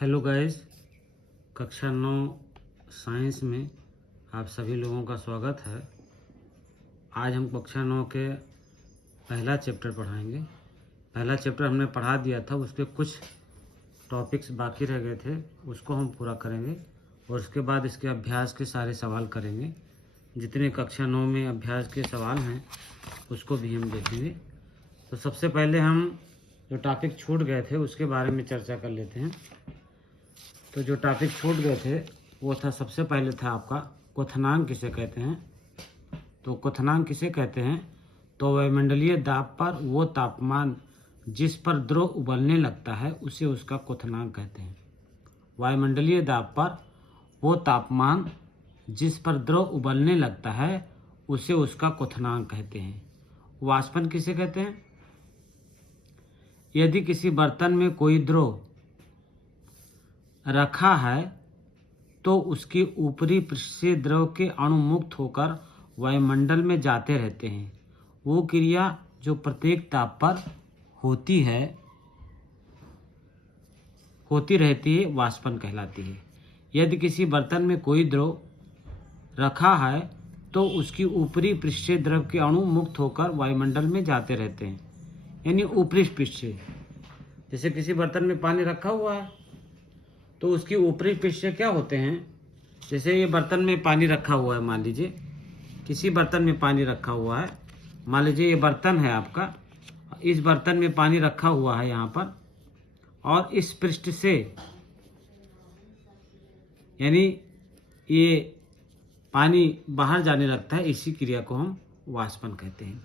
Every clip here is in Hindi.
हेलो गाइस, कक्षा 9 साइंस में आप सभी लोगों का स्वागत है। आज हम कक्षा 9 के पहला चैप्टर पढ़ाएंगे। पहला चैप्टर हमने पढ़ा दिया था, उसके कुछ टॉपिक्स बाकी रह गए थे, उसको हम पूरा करेंगे और उसके बाद इसके अभ्यास के सारे सवाल करेंगे। जितने कक्षा 9 में अभ्यास के सवाल हैं उसको भी हम देखेंगे। तो सबसे पहले हम जो टॉपिक छूट गए थे उसके बारे में चर्चा कर लेते हैं। तो जो टॉपिक छूट गए थे वो था, सबसे पहले था आपका क्वथनांक किसे कहते हैं। तो क्वथनांक किसे कहते हैं? तो वायुमंडलीय दाब पर वो तापमान जिस पर द्रव उबलने लगता है उसे उसका क्वथनांक कहते हैं। वायुमंडलीय दाब पर वो तापमान जिस पर द्रव उबलने लगता है उसे उसका क्वथनांक कहते हैं। वाष्पन किसे कहते हैं? यदि किसी बर्तन में कोई द्रव रखा है तो उसकी ऊपरी पृष्ठ से द्रव के अणु मुक्त होकर वायुमंडल में जाते रहते हैं। वो क्रिया जो प्रत्येक ताप पर होती रहती है वाष्पन कहलाती है। यदि किसी बर्तन में कोई द्रव रखा है तो उसकी ऊपरी पृष्ठ से द्रव के अणु मुक्त होकर वायुमंडल में जाते रहते हैं। यानी ऊपरी पृष्ठ से, जैसे किसी बर्तन में पानी रखा हुआ है तो उसकी ऊपरी पृष्ठ से क्या होते हैं, जैसे ये बर्तन में पानी रखा हुआ है, मान लीजिए किसी बर्तन में पानी रखा हुआ है, मान लीजिए ये बर्तन है आपका, इस बर्तन में पानी रखा हुआ है यहाँ पर, और इस पृष्ठ से यानी ये पानी बाहर जाने लगता है, इसी क्रिया को हम वाष्पन कहते हैं।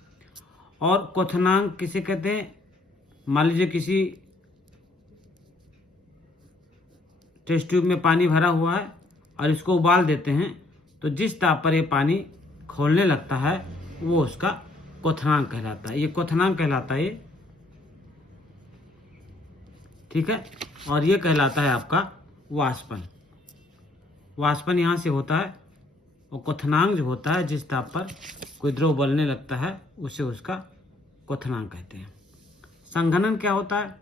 और क्वथनांक किसे कहते हैं? मान लीजिए किसी टेस्ट ट्यूब में पानी भरा हुआ है और इसको उबाल देते हैं, तो जिस ताप पर ये पानी खौलने लगता है वो उसका क्वथनांक कहलाता है। ये क्वथनांक कहलाता है ये, ठीक है। और ये कहलाता है आपका वाष्पन। वाष्पन यहाँ से होता है, और क्वथनांक जो होता है जिस ताप पर कोई द्रव उबलने लगता है उसे उसका क्वथनांक कहते हैं। संघनन क्या होता है?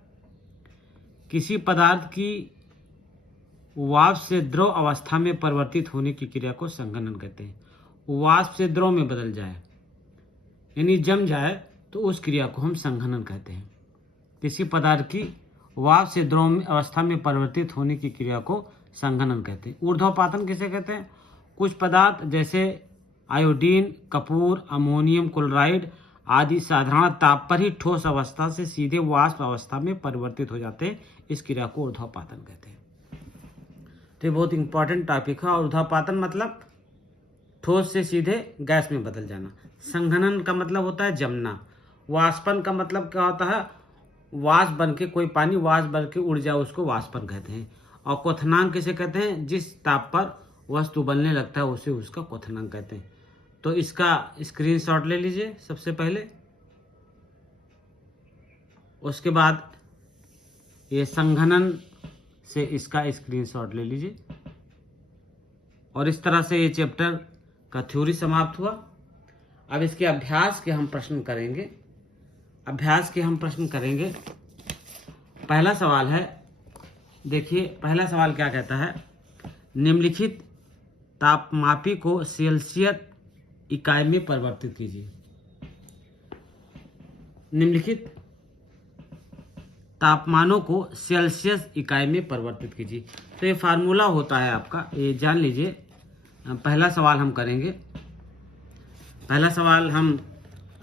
किसी पदार्थ की वाष्प से द्रव अवस्था में परिवर्तित होने की क्रिया को संघनन कहते हैं। वाष्प से द्रव में बदल जाए यानी जम जाए तो उस क्रिया को हम संघनन कहते हैं। किसी पदार्थ की वाष्प से द्रव अवस्था में परिवर्तित होने की क्रिया को संघनन कहते हैं। ऊर्ध्वपातन किसे कहते हैं? कुछ पदार्थ जैसे आयोडीन, कपूर, अमोनियम क्लोराइड आदि साधारण ताप पर ही ठोस अवस्था से सीधे वाष्प अवस्था में परिवर्तित हो जाते हैं। इस क्रिया को ऊर्ध्वपातन कहते हैं। तो ये बहुत इंपॉर्टेंट टॉपिक है। ऊर्ध्वपातन मतलब ठोस से सीधे गैस में बदल जाना। संघनन का मतलब होता है जमना। वाष्पन का मतलब क्या होता है? वाष्प बन के, कोई पानी वाष्प बन के उड़ जाए उसको वाष्पन कहते हैं। और क्वथनांक किसे कहते हैं? जिस ताप पर वस्तु उबलने लगता है उसे उसका क्वथनांक कहते हैं। तो इसका स्क्रीनशॉट ले लीजिए सबसे पहले, उसके बाद ये संघनन से इसका स्क्रीनशॉट ले लीजिए। और इस तरह से ये चैप्टर का थ्योरी समाप्त हुआ। अब इसके अभ्यास के हम प्रश्न करेंगे। पहला सवाल है, देखिए पहला सवाल क्या कहता है? निम्नलिखित तापमापी को सेल्सियस इकाई में परिवर्तित कीजिए। निम्नलिखित तापमानों को सेल्सियस इकाई में परिवर्तित कीजिए। तो ये फार्मूला होता है आपका, ये जान लीजिए। पहला सवाल हम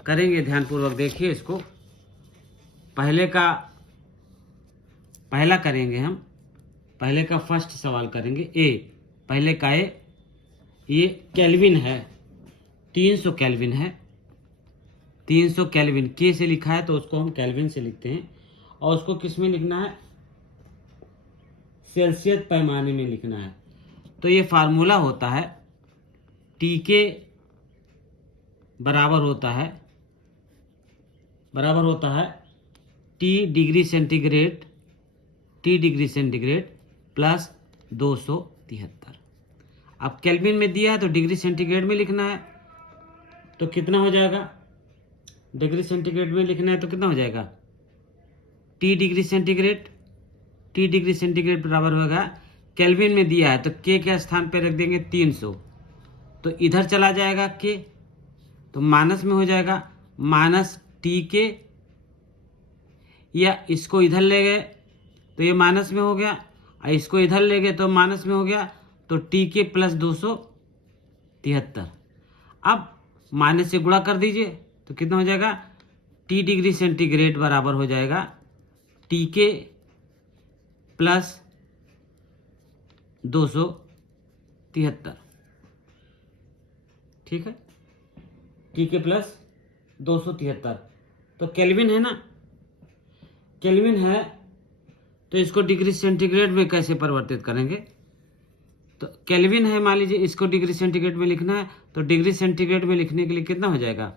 करेंगे, ध्यानपूर्वक देखिए इसको। पहले का फर्स्ट सवाल करेंगे। पहले का ये केल्विन है, 300 केल्विन है। 300 केल्विन के से लिखा है तो उसको हम केल्विन से लिखते हैं, और उसको किस में लिखना है? सेल्सियस पैमाने में लिखना है। तो ये फार्मूला होता है, टी के बराबर होता है टी डिग्री सेंटीग्रेड प्लस 273। अब केल्विन में दिया है तो डिग्री सेंटीग्रेड में लिखना है, तो कितना हो जाएगा? डिग्री सेंटीग्रेड में लिखना है तो कितना हो जाएगा? T degree centigrade T degree centigrade बराबर होगा, केल्विन में दिया है तो K के स्थान पे रख देंगे 300, तो इधर चला जाएगा K, तो माइनस में हो जाएगा माइनस TK, या इसको इधर ले गए तो ये माइनस में हो गया, और इसको इधर ले गए तो माइनस में हो गया, तो TK प्लस 273। अब माइनस से गुणा कर दीजिए तो कितना हो जाएगा, T डिग्री सेंटीग्रेड बराबर हो जाएगा TK प्लस 273। ठीक है, TK प्लस 273, तो केल्विन है ना, केल्विन है, तो इसको डिग्री सेंटीग्रेड में कैसे परिवर्तित करेंगे, तो केल्विन है, मान लीजिए इसको डिग्री सेंटीग्रेड में लिखना है, तो डिग्री सेंटीग्रेड में लिखने के लिए कितना हो जाएगा,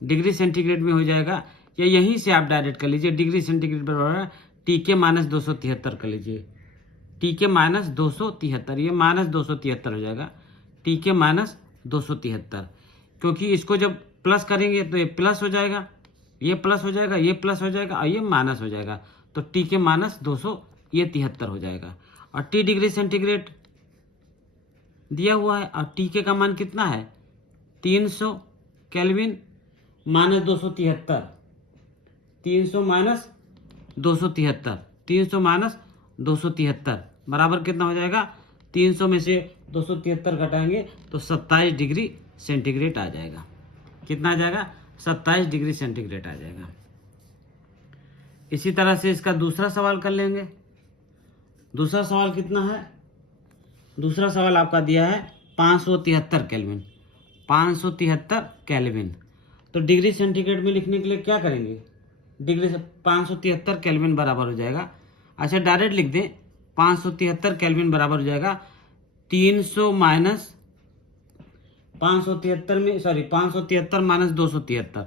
डिग्री सेंटीग्रेड में हो जाएगा, या यहीं से आप डायरेक्ट कर लीजिए, डिग्री सेंटीग्रेड बराबर TK माइनस 273 कर लीजिए, TK माइनस 273, ये माइनस 273 हो जाएगा, TK माइनस 273, क्योंकि इसको जब प्लस करेंगे तो ये प्लस हो जाएगा, ये प्लस हो जाएगा, ये प्लस हो जाएगा, और ये माइनस हो जाएगा, तो TK माइनस 273 हो जाएगा। और T डिग्री सेंटीग्रेड दिया हुआ है, और TK का मान कितना है 300 केल्विन माइनस 273, 300 माइनस 273, 300 माइनस 273 बराबर कितना हो जाएगा, 300 में से 273 घटाएंगे तो 27 डिग्री सेंटीग्रेड आ जाएगा। कितना आ जाएगा, 27 डिग्री सेंटीग्रेड आ जाएगा। इसी तरह से इसका दूसरा सवाल कर लेंगे। दूसरा सवाल कितना है, दूसरा सवाल आपका दिया है 573 केल्विन, 573 केल्विन, तो डिग्री सेंटीग्रेड में लिखने के लिए क्या करेंगे, डिग्री 573 केल्विन बराबर हो जाएगा, अच्छा डायरेक्ट लिख दें, 573 केल्विन बराबर हो जाएगा 300 माइनस 573 में, सॉरी 573 माइनस 273,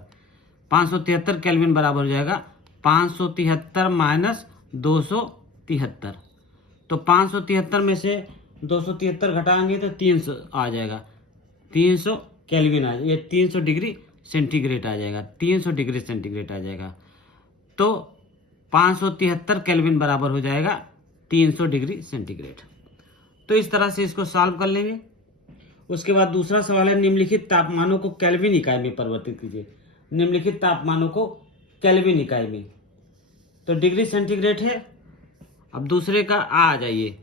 573 केल्विन बराबर हो जाएगा 573 माइनस 273, तो 573 में से 273 घटाएंगे तो 300 आ जाएगा, 300 केल्विन आ जाएगा, ये 300 डिग्री सेंटीग्रेड आ जाएगा, 300 डिग्री सेंटीग्रेड आ जाएगा, तो 573 केल्विन बराबर हो जाएगा 300 डिग्री सेंटीग्रेड। तो इस तरह से इसको सॉल्व कर लेंगे। उसके बाद दूसरा सवाल है, निम्नलिखित तापमानों को केल्विन इकाई में परिवर्तित कीजिए। निम्नलिखित तापमानों को केल्विन इकाई में, तो डिग्री सेंटीग्रेड है, अब दूसरे का आ जाइए,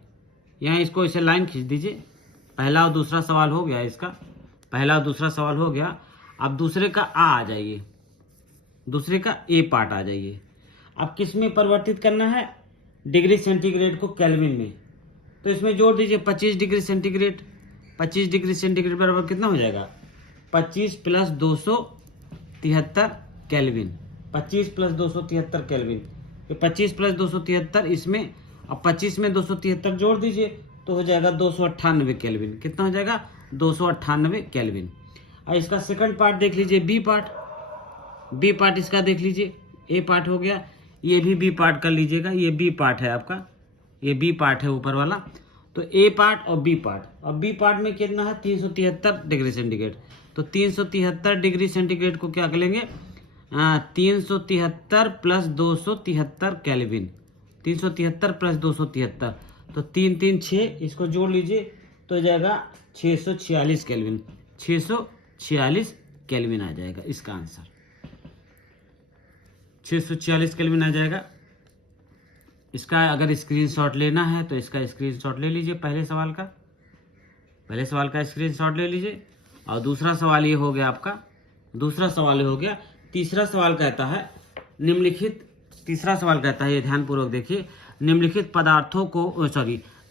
यहाँ इसको इसे लाइन खींच दीजिए, पहला और दूसरा सवाल हो गया इसका, पहला और दूसरा सवाल हो गया, अब दूसरे का आ जाइए, दूसरे का ए पार्ट आ जाइए। अब किस में परिवर्तित करना है, डिग्री सेंटीग्रेड को केल्विन में, तो इसमें जोड़ दीजिए 25 डिग्री सेंटीग्रेड, 25 डिग्री सेंटीग्रेड बराबर कितना हो जाएगा, 25 plus 273 kelvin, 25 plus 273 kelvin, 25 plus 273 इसमें, अब 25 में 273 जोड़ दीजिए तो हो जाएगा 298 केल्विन। कितना हो जाएगा, 298 केल्विन। और इसका सेकंड पार्ट देख लीजिए, बी पार्ट, बी पार्ट इसका देख लीजिए, ए पार्ट हो गया, ये भी बी पार्ट कर लीजिएगा, ये बी पार्ट है आपका, ये बी पार्ट है ऊपर वाला, तो ए पार्ट और बी पार्ट, और बी पार्ट में कितना है 373 डिग्री सेंटीग्रेड, तो 373 डिग्री सेंटीग्रेड को क्या कर लेंगे, 373 प्लस 273 केल्विन, 373 प्लस 273, तो 3 3 6, इसको जोड़ लीजिए तो हो जाएगा 646 केल्विन, 646 केल्विन आ जाएगा इसका आंसर, 646 केल्विन आ जाएगा। इसका अगर स्क्रीनशॉट लेना है तो इसका स्क्रीनशॉट ले लीजिए, पहले सवाल का, पहले सवाल का स्क्रीनशॉट ले लीजिए। और दूसरा सवाल ये हो गया आपका, दूसरा सवाल हो गया। तीसरा सवाल कहता है निम्नलिखित, तीसरा सवाल कहता है, ये ध्यानपूर्वक देखिए, निम्नलिखित पदार्थों को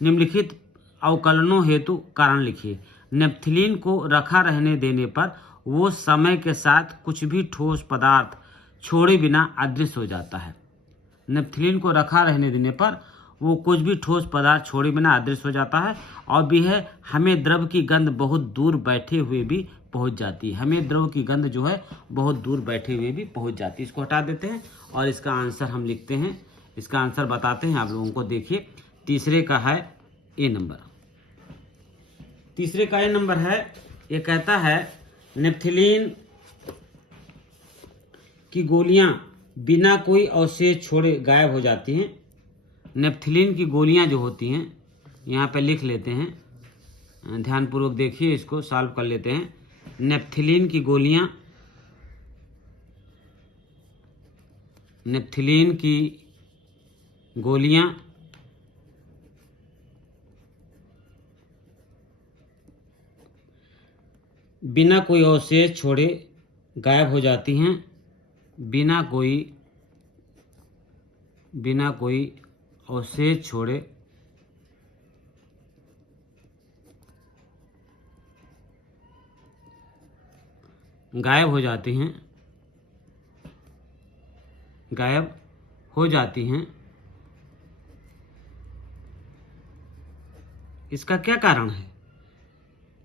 निम्नलिखित अवकलनों हेतु कारण लिखिए। नेप्थलीन को रखा रहने देने पर वो समय के साथ कुछ भी ठोस पदार्थ छोड़े बिना अदृश्य हो जाता है। नेप्थलीन को रखा रहने देने पर वो कुछ भी ठोस पदार्थ छोड़े बिना अदृश्य हो जाता है, और भी है हमें द्रव की गंध बहुत दूर बैठे हुए भी पहुंच जाती है। हमें द्रव की गंध जो है बहुत दूर बैठे हुए भी पहुंच जाती है। इसको हटा देते हैं और इसका आंसर हम लिखते हैं, इसका आंसर बताते हैं आप लोगों को। देखिए तीसरे का है ए नंबर, तीसरे का ए नंबर है, ये कहता है नेप्थलीन की गोलियां बिना कोई अवशेष छोड़े गायब हो जाती हैं। नेप्थिलीन की गोलियां जो होती हैं, यहाँ पे लिख लेते हैं, ध्यानपूर्वक देखिए, इसको सॉल्व कर लेते हैं। नेप्थिलीन की गोलियां, नेप्थिलीन की गोलियां बिना कोई अवशेष छोड़े गायब हो जाती हैं, बिना कोई अवशेष छोड़े गायब हो जाती हैं, गायब हो जाती हैं। इसका क्या कारण है?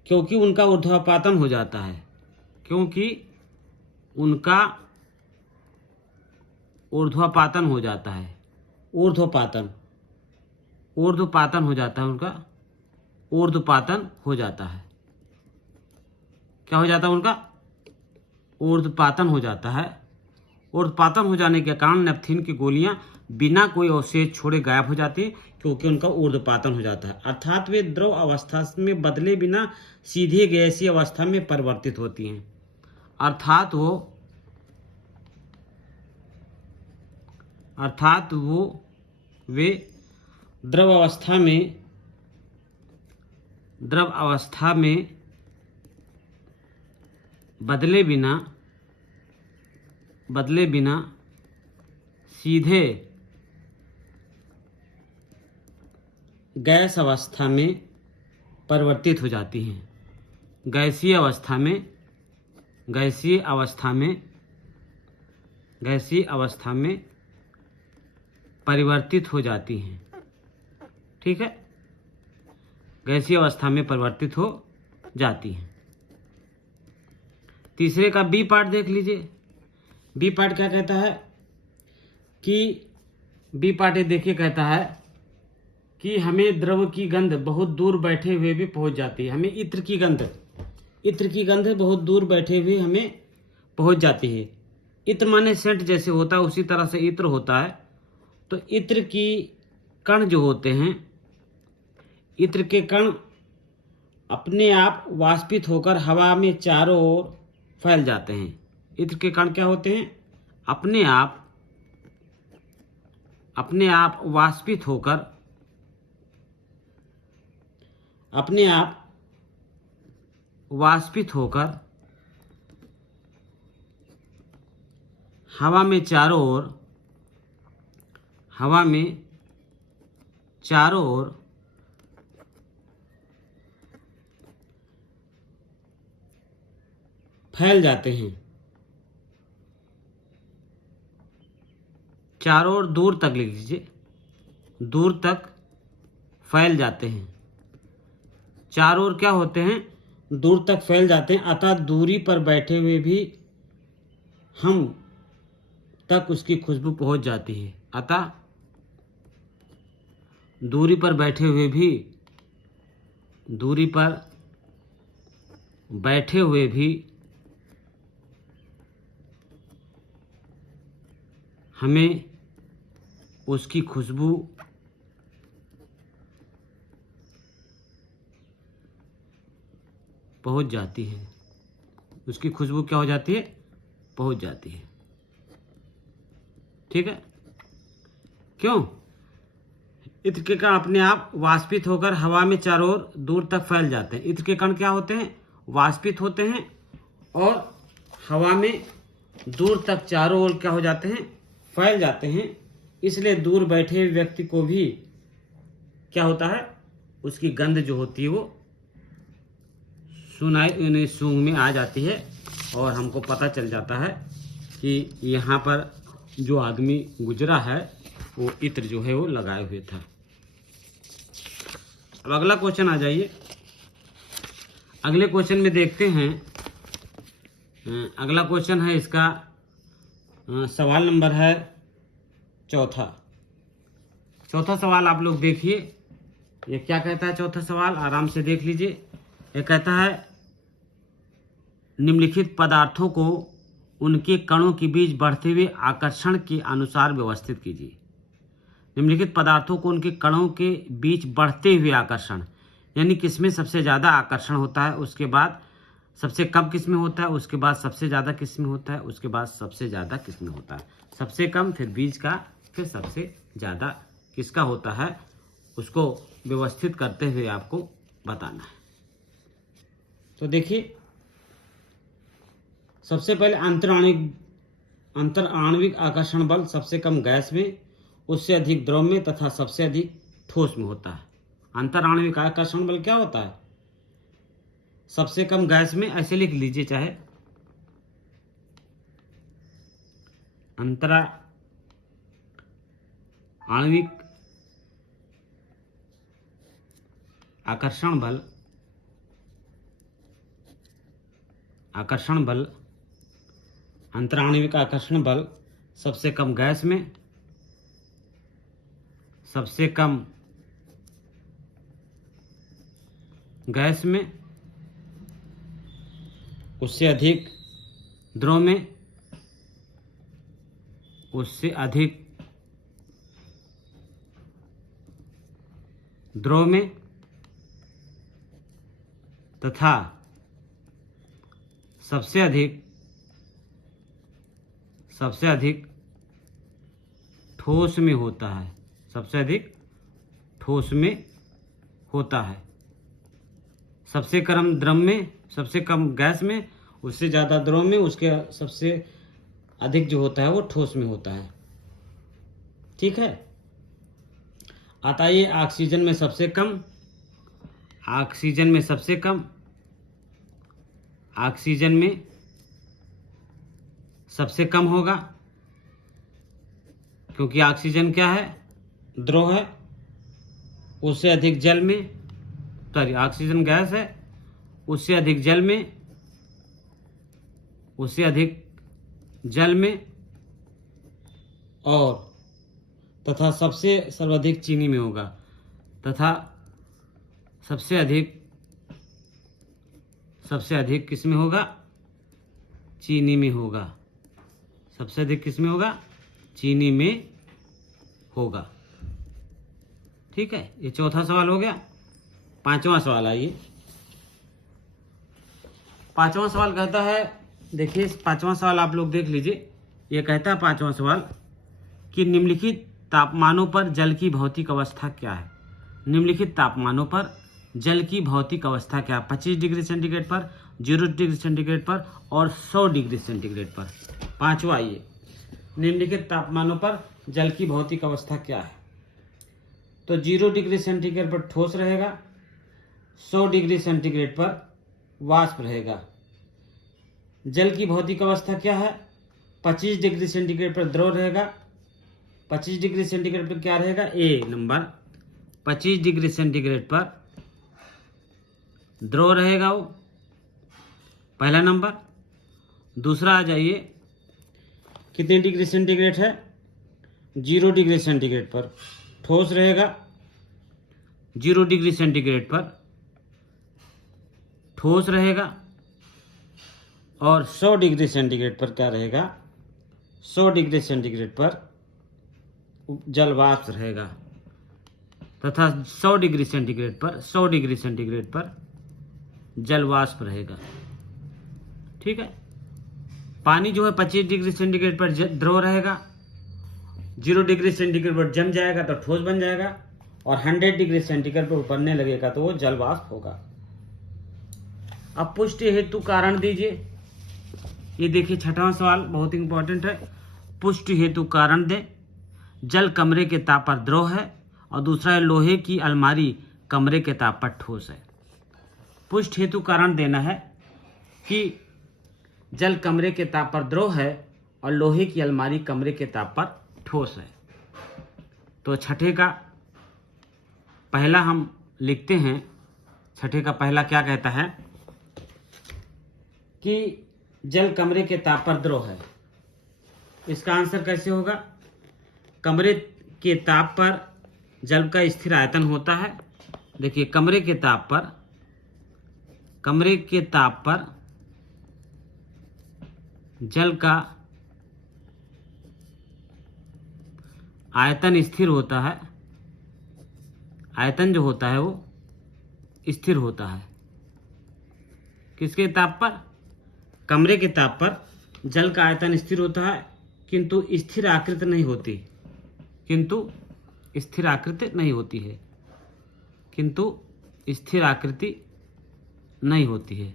क्योंकि उनका ऊर्ध्वपातन हो जाता है, क्योंकि उनका ऊर्ध्वपातन हो जाता है, ऊर्ध्वपातन हो जाता है, उनका ऊर्ध्वपातन हो जाता है। क्या हो जाता है? उनका ऊर्ध्वपातन हो जाता है। ऊर्ध्वपातन हो जाने के कारण नेप्थिलीन की गोलियां बिना कोई अवशेष छोड़े गायब हो जाती हैं, क्योंकि उनका ऊर्ध्वपातन हो जाता है। अर्थात वे द्रव अवस्था में बदले बिना सीधे गैसीय अवस्था में परिवर्तित होती हैं। अर्थात वे द्रव अवस्था में बदले बिना सीधे गैस अवस्था में परिवर्तित हो जाती हैं। गैसीय अवस्था में परिवर्तित हो जाती हैं। ठीक है, गैसीय अवस्था में परिवर्तित हो जाती हैं। तीसरे का बी पार्ट देख लीजिए। बी पार्ट क्या कहता है कि बी पार्ट देखिए, कहता है कि हमें द्रव की गंध बहुत दूर बैठे हुए भी पहुंच जाती है। हमें इत्र की गंध बहुत दूर बैठे हुए हमें पहुंच जाती है। इत्र माने सेंट जैसे होता है, उसी तरह से इत्र होता है। तो इत्र की कण जो होते हैं, इत्र के कण अपने आप वाष्पित होकर हवा में चारों ओर फैल जाते हैं। इत्र के कण क्या होते हैं? अपने आप वाष्पित होकर हवा में चारों ओर फैल जाते हैं। चारों ओर, दूर तक लिख लीजिए, दूर तक फैल जाते हैं। चारों ओर क्या होते हैं? दूर तक फैल जाते हैं। अतः दूरी पर बैठे हुए भी हम तक उसकी खुशबू पहुंच जाती है। अतः दूरी पर बैठे हुए भी हमें उसकी खुशबू पहुंच जाती है। उसकी खुशबू क्या हो जाती है? पहुंच जाती है। ठीक है, क्यों? इत्र के कण अपने आप वाष्पित होकर हवा में चारों ओर दूर तक फैल जाते हैं। इत्र के कण क्या होते हैं? वाष्पित होते हैं और हवा में दूर तक चारों ओर क्या हो जाते हैं? फैल जाते हैं। इसलिए दूर बैठे हुए व्यक्ति को भी क्या होता है? उसकी गंध जो होती है वो सूंघ में आ जाती है और हमको पता चल जाता है कि यहाँ पर जो आदमी गुजरा है वो इत्र जो है वो लगाए हुए था। अब अगला क्वेश्चन आ जाइए। अगले क्वेश्चन में देखते हैं। अगला क्वेश्चन है इसका सवाल नंबर है चौथा सवाल आप लोग देखिए। ये क्या कहता है? चौथा सवाल आराम से देख लीजिए। ये कहता है निम्नलिखित पदार्थों को उनके कणों के बीच बढ़ते हुए आकर्षण के अनुसार व्यवस्थित कीजिए। निम्नलिखित पदार्थों को उनके कणों के बीच बढ़ते हुए आकर्षण, यानी किसमें सबसे ज़्यादा आकर्षण होता है, उसके बाद सबसे कम किसमें होता है, उसके बाद सबसे ज़्यादा किसमें होता है, उसके बाद सबसे ज़्यादा किसमें होता है। सबसे कम, फिर बीच का, फिर सबसे ज़्यादा किसका होता है, उसको व्यवस्थित करते हुए आपको बताना है। तो देखिए, सबसे पहले अंतराण्विक आकर्षण बल सबसे कम गैस में, उससे अधिक द्रव में तथा सबसे अधिक ठोस में होता है। अंतराण्विक आकर्षण बल क्या होता है? सबसे कम गैस में, ऐसे लिख लीजिए चाहे, अंतराण्विक आकर्षण बल अंतराण्विक आकर्षण बल सबसे कम गैस में, सबसे कम गैस में, उससे अधिक द्रव में, उससे अधिक द्रव में तथा सबसे अधिक ठोस में होता है। सबसे अधिक ठोस में होता है। सबसे कम द्रव में, सबसे कम गैस में, उससे ज़्यादा द्रव में, उसके सबसे अधिक जो होता है वो ठोस में होता है। ठीक है। आता है ये ऑक्सीजन में सबसे कम, ऑक्सीजन में सबसे कम, ऑक्सीजन में सबसे कम होगा, क्योंकि ऑक्सीजन क्या है? द्रव है। उससे अधिक जल में, सॉरी, ऑक्सीजन गैस है, उससे अधिक जल में, उससे अधिक जल में, और तथा सबसे सर्वाधिक चीनी में होगा, तथा सबसे अधिक किस में होगा? चीनी में होगा। सबसे अधिक किस में होगा? चीनी में होगा। ठीक है, ये चौथा सवाल हो गया। पांचवा सवाल आइए। पांचवा सवाल कहता है, देखिए पांचवा सवाल आप लोग देख लीजिए। ये कहता है पांचवा सवाल कि निम्नलिखित तापमानों पर जल की भौतिक अवस्था क्या है? निम्नलिखित तापमानों पर जल की भौतिक अवस्था क्या है? 25 डिग्री सेंटीग्रेड पर, 0 डिग्री सेंटीग्रेड पर और 100 डिग्री सेंटीग्रेड पर। पांचवा आइए, निम्नलिखित तापमानों पर जल की भौतिक अवस्था क्या है? तो 0 डिग्री सेंटीग्रेड पर ठोस रहेगा, 100 डिग्री सेंटीग्रेड पर वाष्प रहेगा। जल की भौतिक अवस्था क्या है? 25 डिग्री सेंटीग्रेड पर द्रव रहेगा। 25 डिग्री सेंटीग्रेड पर क्या रहेगा? ए नंबर 25 डिग्री सेंटीग्रेड पर द्रव रहेगा वो, पहला नंबर। दूसरा आ जाइए, कितने डिग्री सेंटीग्रेड है? 0 डिग्री सेंटीग्रेड पर ठोस रहेगा। 0 डिग्री सेंटीग्रेड पर ठोस रहेगा, और 100 डिग्री सेंटीग्रेड पर क्या रहेगा? 100 डिग्री सेंटीग्रेड पर जल वाष्प रहेगा, तथा 100 डिग्री सेंटीग्रेड पर जल वाष्प रहेगा। ठीक है। पानी जो है 25 डिग्री सेंटीग्रेड पर द्रव रहेगा, 0 डिग्री सेंटीग्रेड पर जम जाएगा तो ठोस बन जाएगा, और 100 डिग्री सेंटीग्रेड पर उबलने लगेगा तो वो जल वाष्प होगा। अब पुष्टि हेतु कारण दीजिए। ये देखिए छठवां सवाल बहुत इंपॉर्टेंट है। पुष्टि हेतु कारण दें। जल कमरे के ताप पर द्रव है, और दूसरा है लोहे की अलमारी कमरे के ताप पर ठोस है। पुष्टि हेतु कारण देना है कि जल कमरे के ताप पर द्रव है और लोहे की अलमारी कमरे के ताप पर ठोस है। तो छठे का पहला हम लिखते हैं। छठे का पहला क्या कहता है कि जल कमरे के ताप पर द्रव है। इसका आंसर कैसे होगा? कमरे के ताप पर जल का स्थिर आयतन होता है। देखिए, कमरे के ताप पर जल का आयतन स्थिर होता है, आयतन जो होता है वो स्थिर होता है। किसके ताप पर? कमरे के ताप पर जल का आयतन स्थिर होता है, किंतु स्थिर आकृति नहीं होती, किंतु स्थिर आकृति नहीं होती है, किंतु स्थिर आकृति नहीं होती है।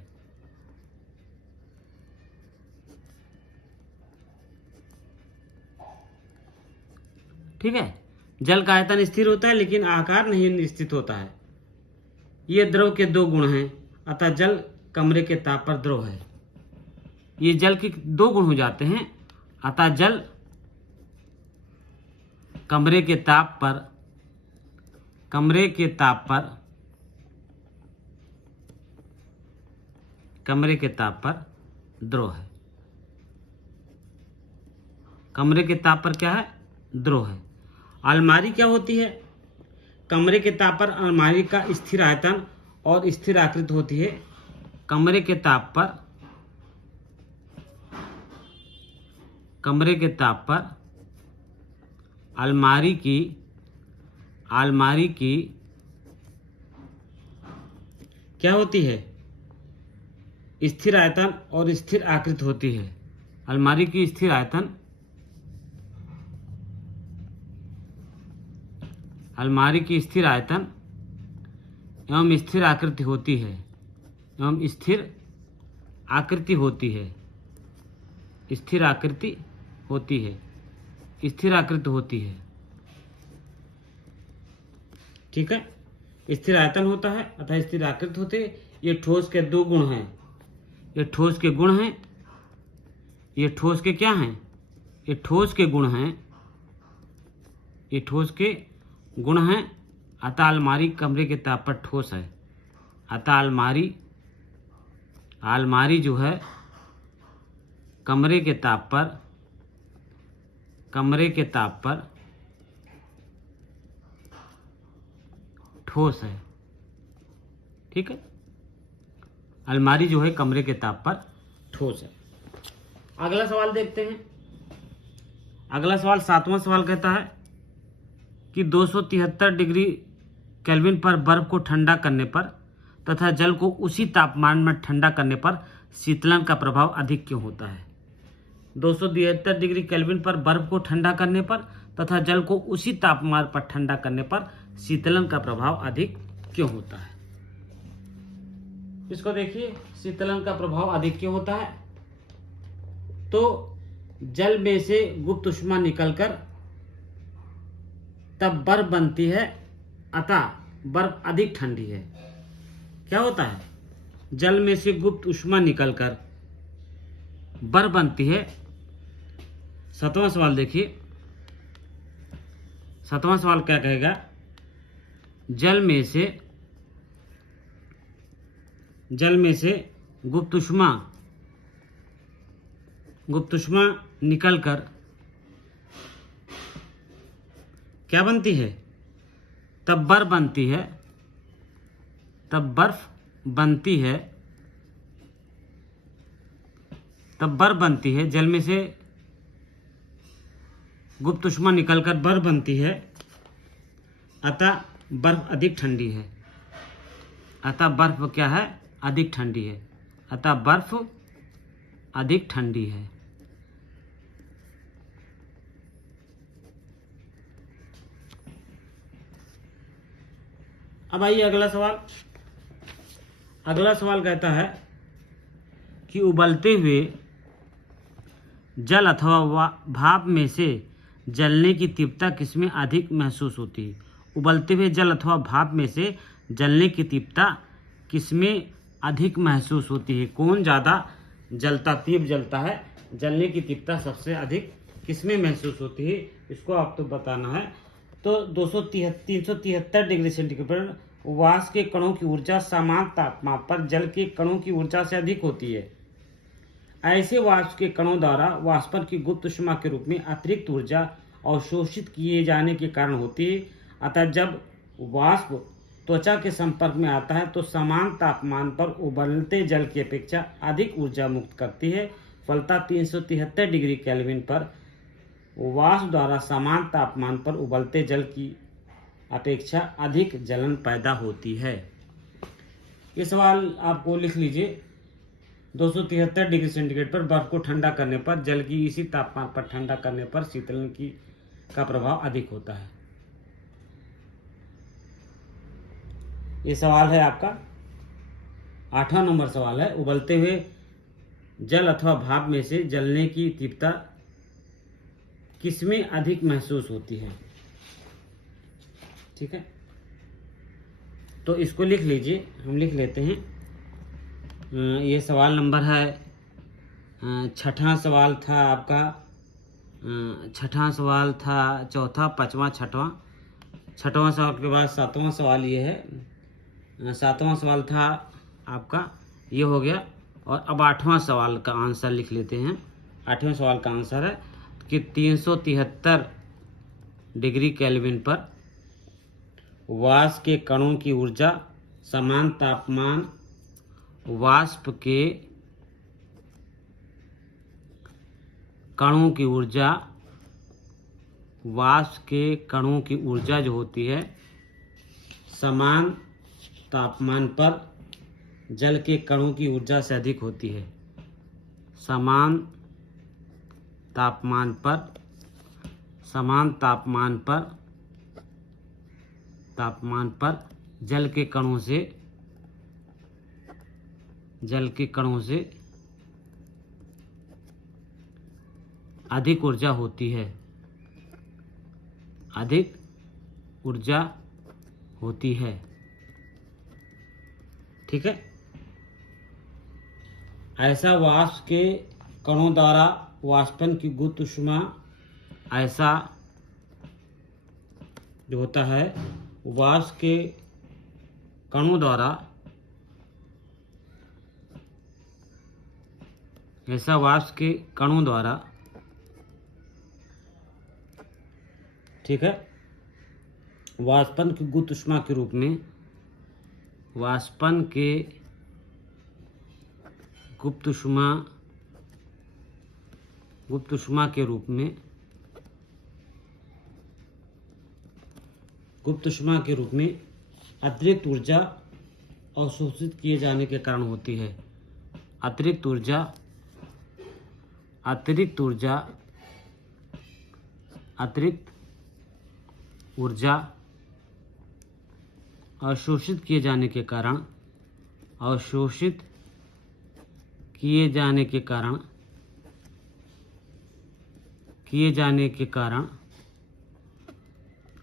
ठीक है, जल का आयतन स्थिर होता है लेकिन आकार नहीं स्थित होता है। ये द्रव के दो गुण हैं, अतः जल कमरे के ताप पर द्रव है। ये जल के दो गुण हो जाते हैं, अतः जल कमरे के ताप पर, कमरे के ताप पर, कमरे के ताप पर द्रव है। कमरे के ताप पर क्या है? द्रव है। अलमारी क्या होती है? कमरे के ताप पर अलमारी का स्थिर आयतन और स्थिर आकृति होती है। कमरे के ताप पर, कमरे के ताप पर अलमारी की क्या होती है? स्थिर आयतन और स्थिर आकृति होती है। अलमारी की स्थिर आयतन, अलमारी की स्थिर आयतन एवं स्थिर आकृति होती है, एवं स्थिर आकृति होती है, स्थिर आकृति होती है, स्थिर आकृति होती है। ठीक है, स्थिर आयतन होता है अतः स्थिर आकृति होती है। ये ठोस के दो गुण हैं, ये ठोस के गुण हैं, ये ठोस के क्या हैं? ये ठोस के गुण हैं, ये ठोस के गुण हैं। अतः अलमारी कमरे के ताप पर ठोस है। अतः अलमारी जो है कमरे के ताप पर, कमरे के ताप पर ठोस है। ठीक है, अलमारी जो है कमरे के ताप पर ठोस है। अगला सवाल देखते हैं। अगला सवाल 7वां सवाल कहता है कि 273 डिग्री केल्विन पर बर्फ को ठंडा करने पर तथा जल को उसी तापमान में ठंडा करने पर शीतलन का प्रभाव अधिक क्यों होता है? 273 डिग्री केल्विन पर बर्फ को ठंडा करने पर तथा जल को उसी तापमान पर ठंडा करने पर शीतलन का प्रभाव अधिक क्यों होता है? इसको देखिए, शीतलन का प्रभाव अधिक क्यों होता है? तो जल में से गुप्त ऊष्मा निकलकर तब बर्फ बनती है, अतः बर्फ अधिक ठंडी है। क्या होता है? जल में से गुप्त ऊष्मा निकलकर बर्फ बनती है। 7वां सवाल देखिए, 7वां सवाल क्या कहेगा? जल में से गुप्त ऊष्मा निकलकर क्या बनती है? तब बर्फ बनती है, तब बर्फ बनती है, तब बर्फ बनती है। जल में से गुप्त ऊष्मा निकलकर बर्फ बनती है, अतः बर्फ अधिक ठंडी है। अतः बर्फ क्या है? अधिक ठंडी है। अतः बर्फ अधिक ठंडी है। अब आइए अगला सवाल। अगला सवाल कहता है कि उबलते हुए जल अथवा भाप में से जलने की तीव्रता किसमें अधिक महसूस होती है? उबलते हुए जल अथवा भाप में से जलने की तीव्रता किसमें अधिक महसूस होती है? कौन ज़्यादा जलता, तीव्र जलता है? जलने की तीव्रता सबसे अधिक किसमें महसूस होती है? इसको आपको बताना है। तो 373 डिग्री सेंटीग्रेड वाष्प के कणों की ऊर्जा समान तापमान पर जल के कणों की ऊर्जा से अधिक होती है। ऐसे वाष्प के कणों द्वारा वाष्पन की गुप्त ऊष्मा के रूप में अतिरिक्त ऊर्जा अवशोषित किए जाने के कारण होती है। अतः जब वाष्प त्वचा के संपर्क में आता है तो समान तापमान पर उबलते जल की अपेक्षा अधिक ऊर्जा मुक्त करती है। फलतः 373 डिग्री केल्विन पर वाष्प द्वारा समान तापमान पर उबलते जल की अपेक्षा अधिक जलन पैदा होती है। ये सवाल आपको लिख लीजिए। 273 डिग्री सेंटीग्रेड पर बर्फ को ठंडा करने पर जल की इसी तापमान पर ठंडा करने पर शीतलन का प्रभाव अधिक होता है। ये सवाल है आपका 8वां नंबर सवाल है। उबलते हुए जल अथवा भाप में से जलने की तीव्रता किसमें अधिक महसूस होती है? ठीक है, तो इसको लिख लीजिए, हम लिख लेते हैं। ये सवाल नंबर है 6वां सवाल था आपका। 6वां सवाल था, चौथा, 5वां, 6वां सवाल के बाद 7वां सवाल ये है। 7वां सवाल था आपका, ये हो गया। और अब 8वां सवाल का आंसर लिख लेते हैं। 8वें सवाल का आंसर है कि 373 डिग्री केल्विन पर वाष्प के कणों की ऊर्जा समान तापमान वाष्प के कणों की ऊर्जा जो होती है समान तापमान पर जल के कणों की ऊर्जा से अधिक होती है। समान तापमान पर जल के कणों से अधिक ऊर्जा होती है। ठीक है। ऐसा वाष्प के कणों द्वारा वाष्पन की गुप्त ऊष्मा, ऐसा जो होता है वाष्प के कणों द्वारा, ऐसा वाष्प के कणों द्वारा, ठीक है, वाष्पन की गुप्त ऊष्मा के रूप में, वाष्पन के गुप्त ऊष्मा के रूप में अतिरिक्त ऊर्जा अवशोषित किए जाने के कारण होती है। अतिरिक्त ऊर्जा अवशोषित किए जाने के कारण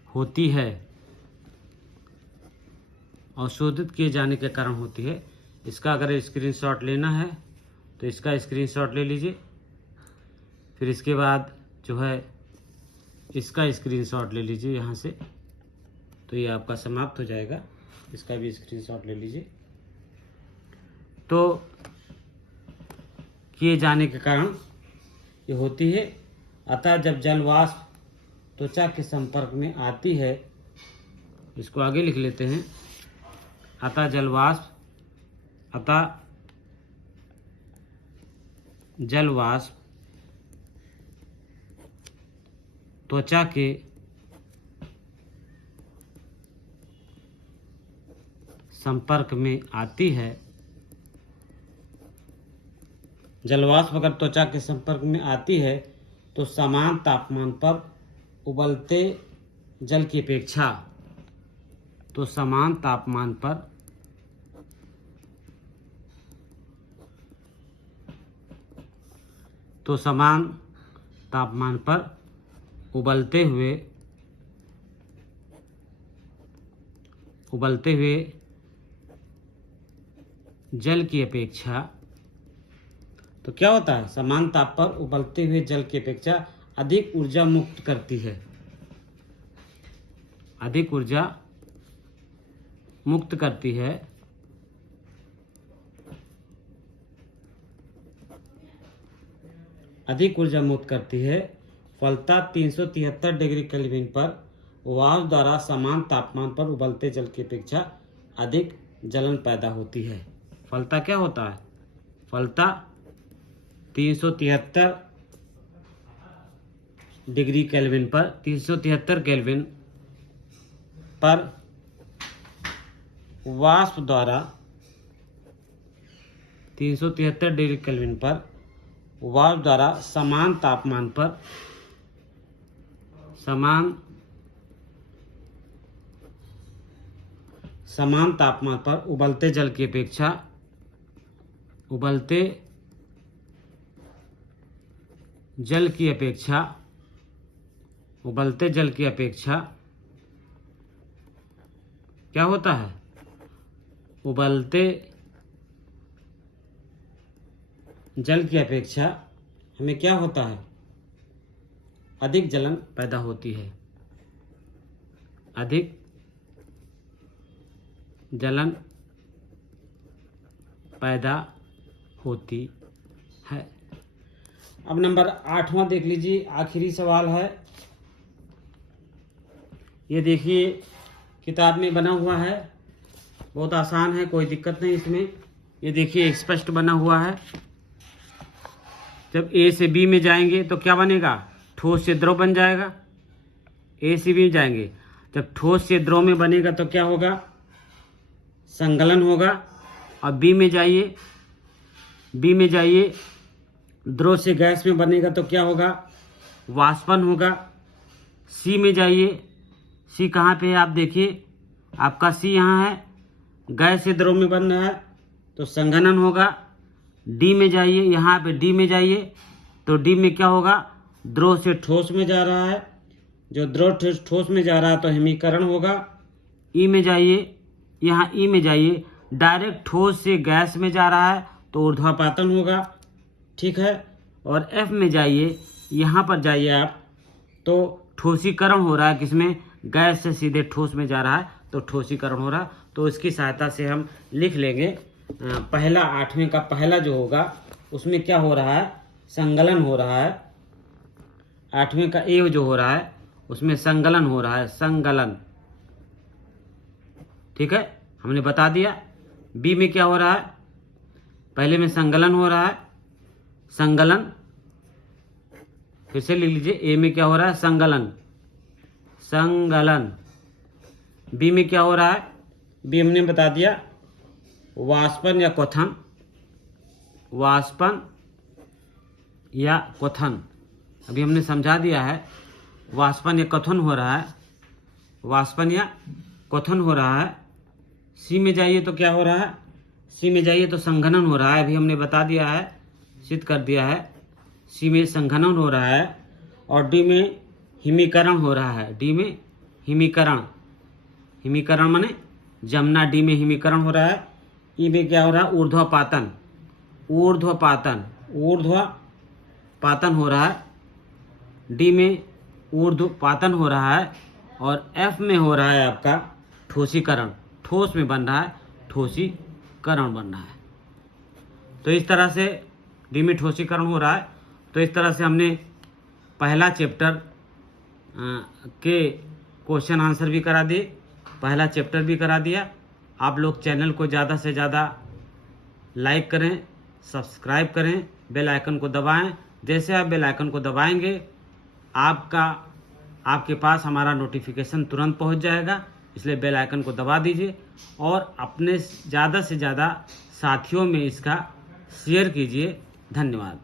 होती है। अवशोषित किए जाने के कारण होती है। इसका अगर स्क्रीनशॉट लेना है तो इसका स्क्रीनशॉट ले लीजिए। फिर इसके बाद जो है इसका स्क्रीनशॉट ले लीजिए यहाँ से, तो ये आपका समाप्त हो जाएगा। इसका भी स्क्रीनशॉट ले लीजिए। तो किए जाने के कारण ये होती है। अतः जब जल वाष्प त्वचा के संपर्क में आती है, इसको आगे लिख लेते हैं। अतः जल वाष्प त्वचा के संपर्क में आती है। जल वाष्प अगर त्वचा के संपर्क में आती है तो समान तापमान पर उबलते जल की अपेक्षा, समान तापमान पर उबलते हुए जल की अपेक्षा, तो क्या होता है, समान ताप पर उबलते हुए जल की अपेक्षा अधिक ऊर्जा मुक्त करती है। अधिक ऊर्जा मुक्त करती है। फलतः 373 डिग्री केल्विन पर वाष्प द्वारा समान तापमान पर उबलते जल की अपेक्षा अधिक जलन पैदा होती है। फलतः क्या होता है, फलतः 373 डिग्री केल्विन पर, 373 केल्विन पर वाष्प द्वारा 373 डिग्री केल्विन पर वाष्प द्वारा समान तापमान पर समान तापमान पर उबलते जल की अपेक्षा क्या होता है? उबलते जल की अपेक्षा हमें क्या होता है? अधिक जलन पैदा होती है। अधिक जलन पैदा होती है। अब नंबर 8वां देख लीजिए, आखिरी सवाल है। ये देखिए किताब में बना हुआ है, बहुत आसान है, कोई दिक्कत नहीं इसमें। ये देखिए स्पष्ट बना हुआ है। जब ए से बी में जाएंगे तो क्या बनेगा? ठोस से द्रव बन जाएगा। ए से बी में जाएंगे, जब ठोस से द्रव में बनेगा तो क्या होगा? संगलन होगा। और बी में जाइए, द्रव से गैस में बनेगा तो क्या होगा? वाष्पन होगा। सी में जाइए, सी कहाँ पे है आप देखिए, आपका सी यहाँ है, गैस से द्रव में बन रहा है तो संघनन होगा। डी में जाइए, यहाँ पे डी में जाइए तो डी में क्या होगा? द्रव से ठोस में जा रहा है, जो द्रव ठोस में जा रहा है तो हिमीकरण होगा। ई में जाइए, यहाँ ई में जाइए, डायरेक्ट ठोस से गैस में जा रहा है तो ऊर्ध्वापातन होगा। ठीक है। और एफ में जाइए, यहाँ पर जाइए आप तो ठोसीकरण हो रहा है। किसमें? गैस से सीधे ठोस में जा रहा है तो ठोसीकरण हो रहा है। तो इसकी सहायता से हम लिख लेंगे पहला 8वें का पहला जो होगा उसमें क्या हो रहा है? संगलन हो रहा है। 8वें का ए जो हो रहा है उसमें संगलन हो रहा है, संगलन। ठीक है, हमने बता दिया। बी में क्या हो रहा है? पहले में संगलन हो रहा है, संगलन। फिर से लिख लीजिए, ए में क्या हो रहा है? संगलन, संगलन। बी में क्या हो रहा है? बी हमने बता दिया, वाष्पन या क्वथन, वाष्पन या क्वथन। अभी हमने समझा दिया है, वाष्पन या क्वथन हो रहा है, वाष्पन या क्वथन हो रहा है। सी में जाइए तो क्या हो रहा है? सी में जाइए तो संघनन हो रहा है। अभी हमने बता दिया है, सिद्ध कर दिया है, सी में संघनन हो रहा है। और डी में हिमीकरण हो रहा है, डी में हिमीकरण, हिमीकरण माने जमना। डी में हिमीकरण हो रहा है। ई में क्या हो रहा है? ऊर्ध्वपातन, ऊर्ध्वपातन, ऊर्ध्वपातन हो रहा है। डी में ऊर्ध्वपातन हो रहा है। और एफ में हो रहा है आपका ठोसीकरण, ठोस में बन रहा है, ठोसीकरण बन रहा है। तो इस तरह से डी में ठोसीकरण हो रहा है। तो इस तरह से हमने पहला चैप्टर के क्वेश्चन आंसर भी करा दिए, पहला चैप्टर भी करा दिया। आप लोग चैनल को ज़्यादा से ज़्यादा लाइक करें, सब्सक्राइब करें, बेल आइकन को दबाएं। जैसे आप बेल आइकन को दबाएंगे आपके पास हमारा नोटिफिकेशन तुरंत पहुंच जाएगा। इसलिए बेल आइकन को दबा दीजिए और अपने ज़्यादा से ज़्यादा साथियों में इसका शेयर कीजिए। धन्यवाद।